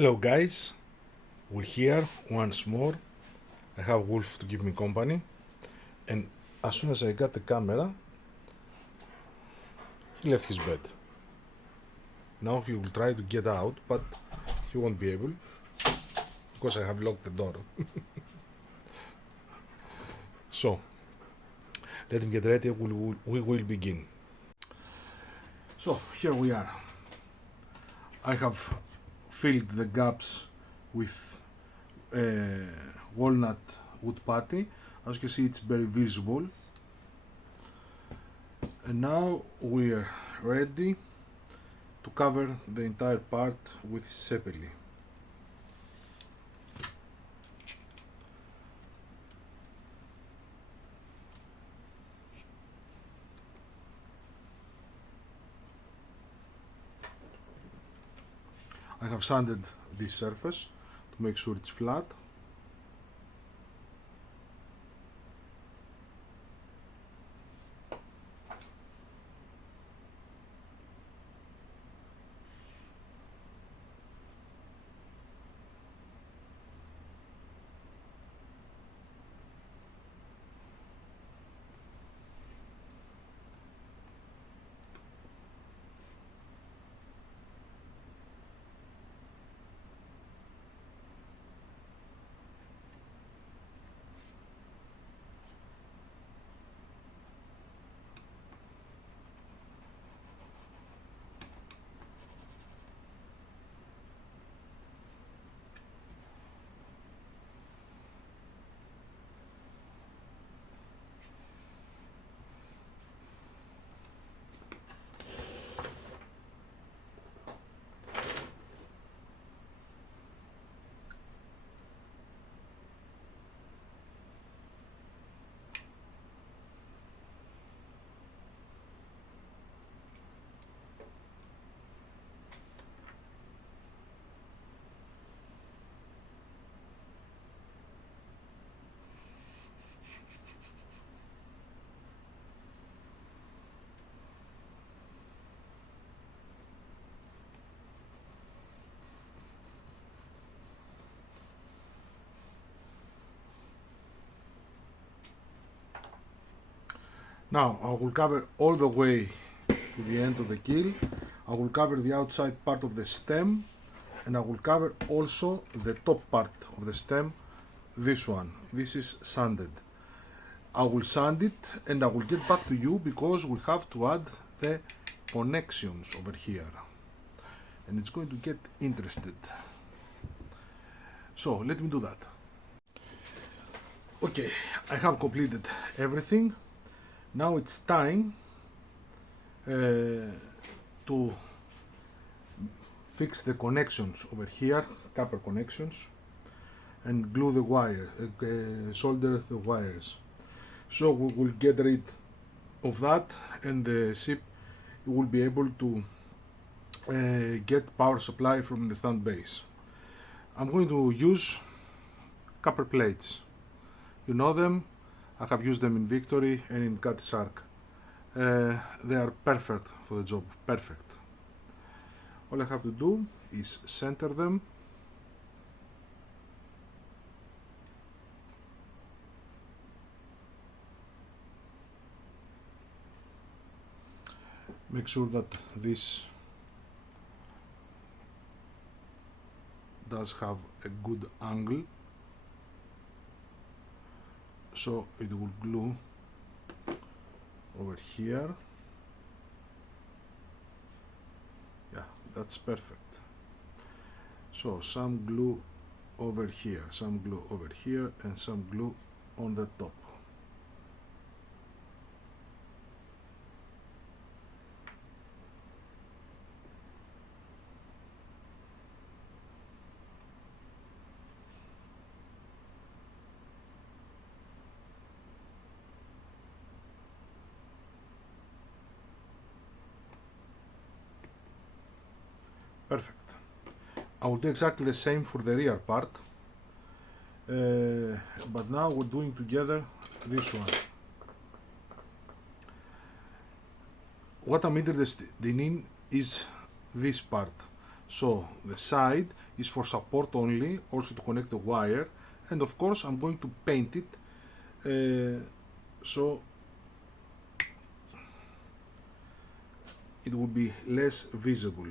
Hello guys, we're here once more. I have Wolf to give me company, and as soon as I got the camera, he left his bed. Now he will try to get out, but he won't be able because I have locked the door. So, let him get ready, we will begin. So, here we are. I have filled the gaps with walnut wood putty. As you can see, it's very visible. And now we're ready to cover the entire part with sepeli. I have sanded this surface to make sure it's flat. Now I will cover all the way to the end of the keel. I will cover the outside part of the stem, and I will cover also the top part of the stem. This one, this is sanded. I will sand it and I will get back to you because we have to add the connections over here, and it's going to get interested. So let me do that. Okay, I have completed everything. Now it's time to fix the connections over here, copper connections, and glue the wire, solder the wires. So we will get rid of that, and the ship will be able to get power supply from the stand base. I'm going to use copper plates. You know them. I have used them in Victory and in Cat Shark. They are perfect for the job, perfect. All I have to do is center them. Make sure that this does have a good angle, so it will glue over here. Yeah, that's perfect. So some glue over here, some glue over here, and some glue on the top. Perfect. I will do exactly the same for the rear part, but now we're doing together this one. What I'm interested in is this part. So the side is for support only, also to connect the wire, and of course I'm going to paint it so it will be less visible.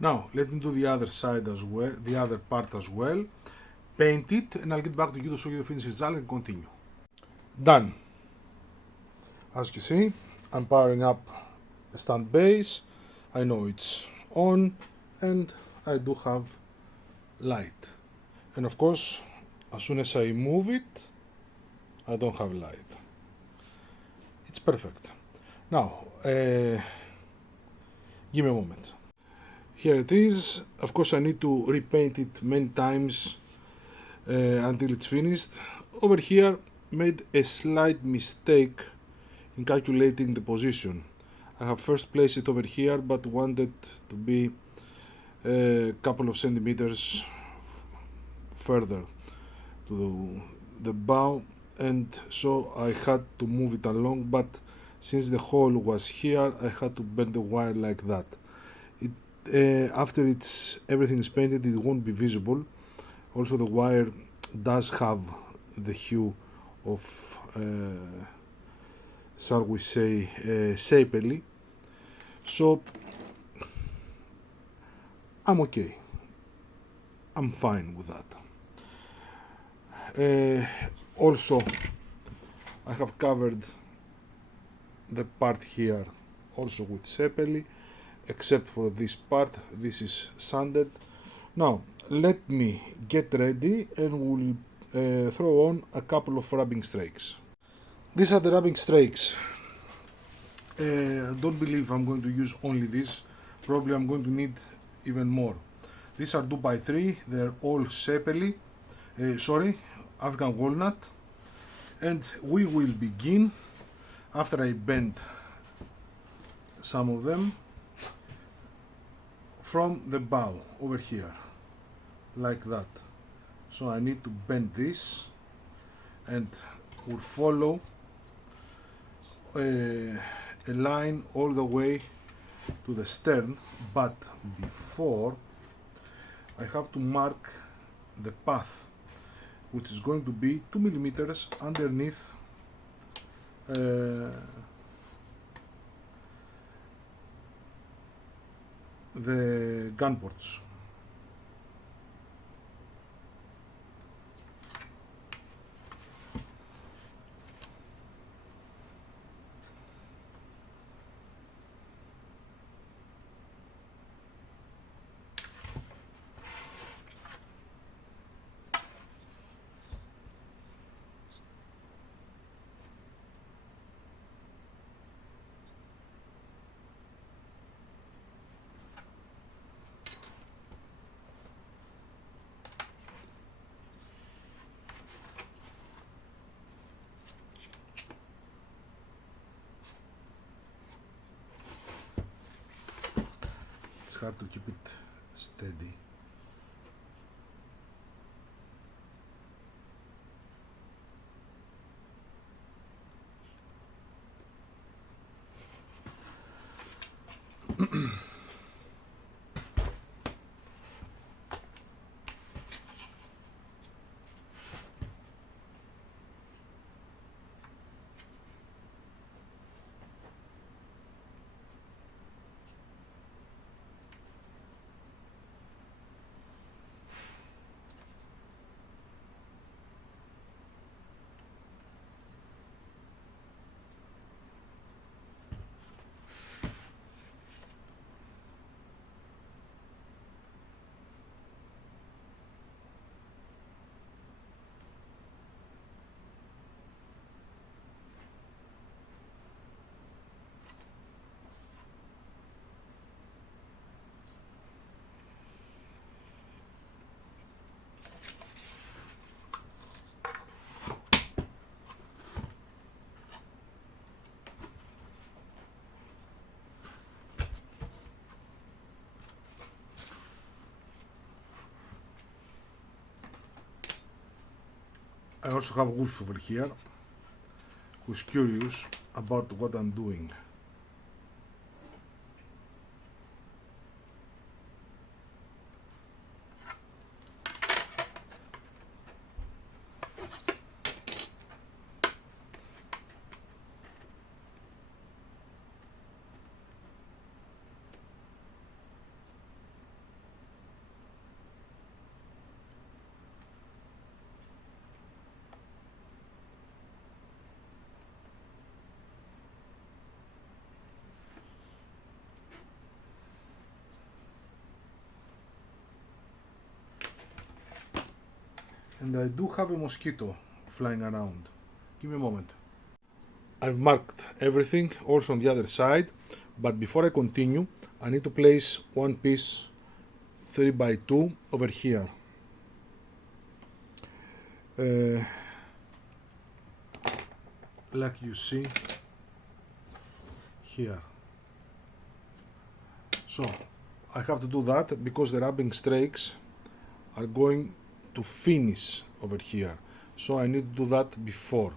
Now let me do the other side as well, the other part as well, paint it, and I'll get back to you to show you the finished result and continue. Done. As you see, I'm powering up a stand base. I know it's on and I do have light. And of course, as soon as I move it, I don't have light. It's perfect. Now, give me a moment. Here it is. Of course, I need to repaint it many times until it's finished. Over here, made a slight mistake in calculating the position. I have first placed it over here, but wanted to be a couple of centimeters further to the bow, and so I had to move it along, but since the hole was here, I had to bend the wire like that. After everything is painted, it won't be visible. Also, the wire does have the hue of shall we say sepally, so I'm okay, I'm fine with that. Also, I have covered the part here also with sepally, except for this part. This is sanded. Now let me get ready and we'll throw on a couple of rubbing strakes. These are the rubbing strakes. Don't believe I'm going to use only this. Probably I'm going to need even more. These are 2x3. They're all sepally, African walnut, and we will begin after I bend some of them from the bow over here, like that. So I need to bend this and we'll follow a line all the way to the stern, but before I have to mark the path, which is going to be 2 millimeters underneath the gun ports. hard to keep it steady. I also have Wolf over here, who's curious about what I'm doing. And I do have a mosquito flying around. Give me a moment. I've marked everything also on the other side, but before I continue, I need to place one piece 3x2 over here. Like you see here. So I have to do that because the rubbing strakes are going to finish over here, so I need to do that before.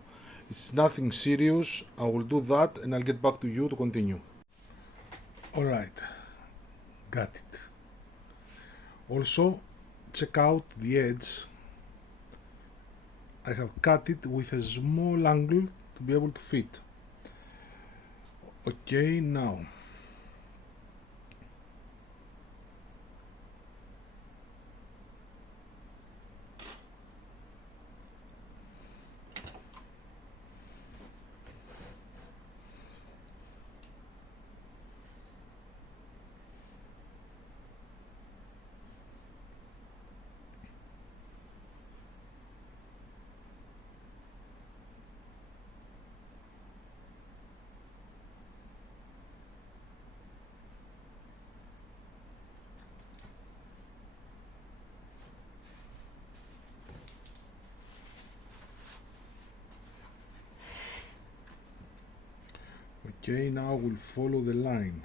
It's nothing serious. I will do that and I'll get back to you to continue. Alright, got it. Also, check out the edge. I have cut it with a small angle to be able to fit. Okay, now okay, now we'll follow the line.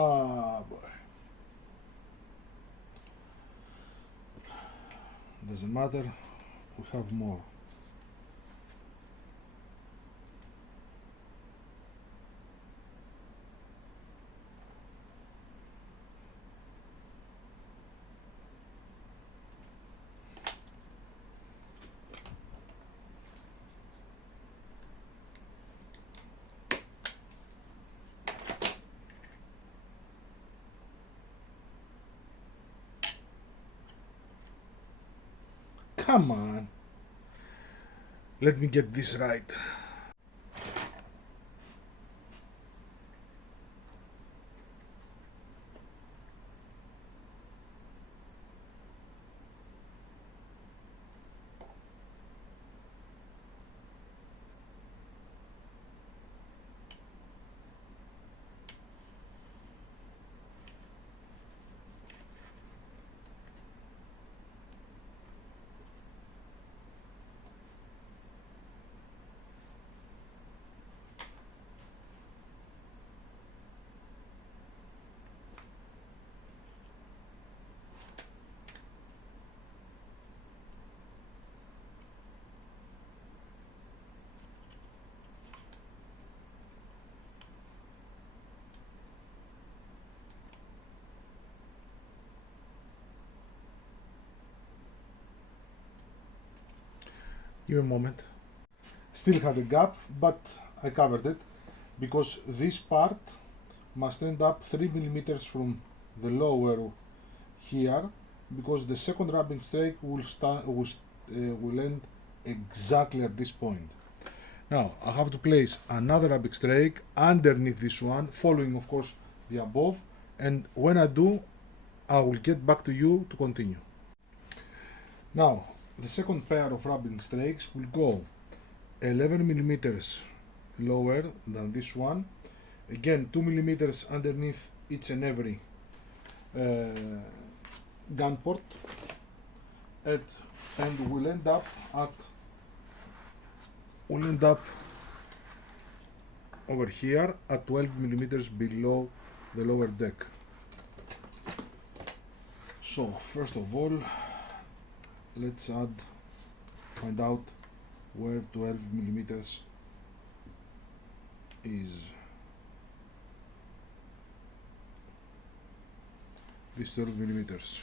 Ah, boy. Doesn't matter, we have more. Come on. Let me get this right. Give me a moment. Still had a gap, but I covered it because this part must end up 3 millimeters from the lower here, because the second rubbing strake will end exactly at this point. Now I have to place another rubbing strake underneath this one, following of course the above, and when I do, I will get back to you to continue. Now the second pair of rubbing strakes will go 11 millimeters lower than this one, again 2 millimeters underneath each and every gun port, and we'll end up over here at 12 millimeters below the lower deck. So first of all, let's find out where 12 millimeters is. This 12 millimeters.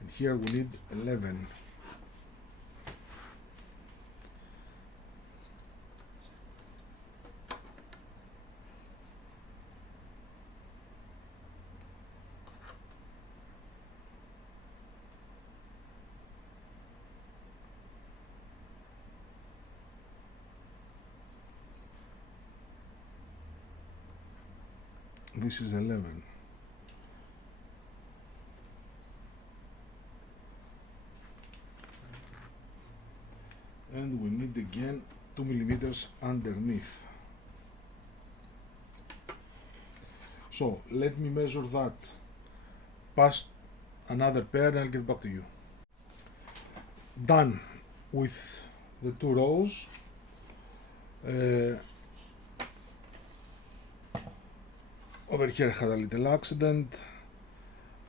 And here we need 11. This is 11. And we need again 2 millimeters underneath. So let me measure that past another pair and I'll get back to you. Done with the 2 rows. Over here I had a little accident.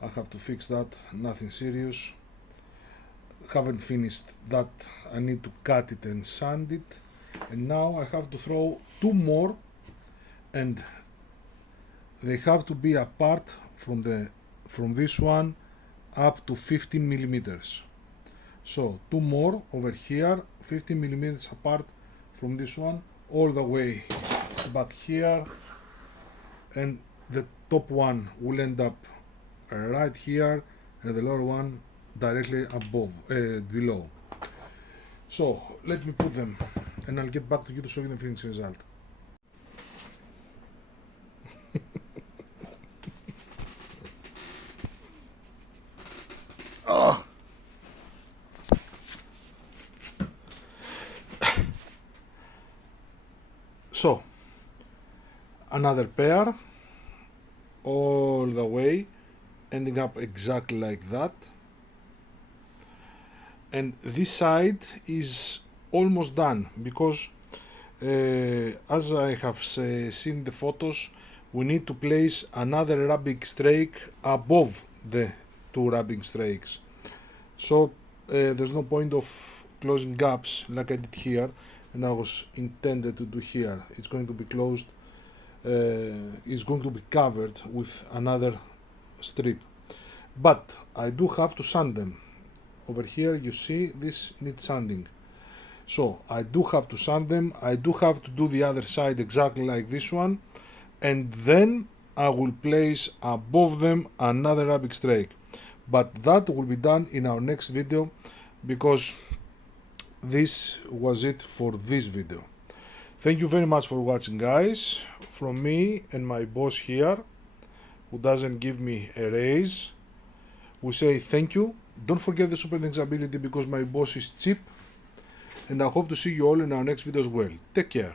I have to fix that, nothing serious. Haven't finished that, I need to cut it and sand it. And now I have to throw 2 more, and they have to be apart from this one up to 15 millimeters. So 2 more over here, 15 millimeters apart from this one, all the way back here, and the top one will end up right here and the lower one directly above, below. So let me put them and I'll get back to you to show you the finished result. Oh. So another pair all the way, ending up exactly like that. and this side is almost done because as I have seen the photos, we need to place another rubbing strake above the two rubbing strakes. So there's no point of closing gaps like I did here, and I was intended to do here. It's going to be closed, it's going to be covered with another strip. But I do have to sand them. Over here you see this needs sanding. So I do have to sand them, I do have to do the other side exactly like this one, and then I will place above them another rubbing strake. But that will be done in our next video, because this was it for this video. Thank you very much for watching, guys. From me and my boss here, who doesn't give me a raise, we say thank you. Don't forget the super thanks ability, because my boss is cheap. And I hope to see you all in our next video as well. Take care.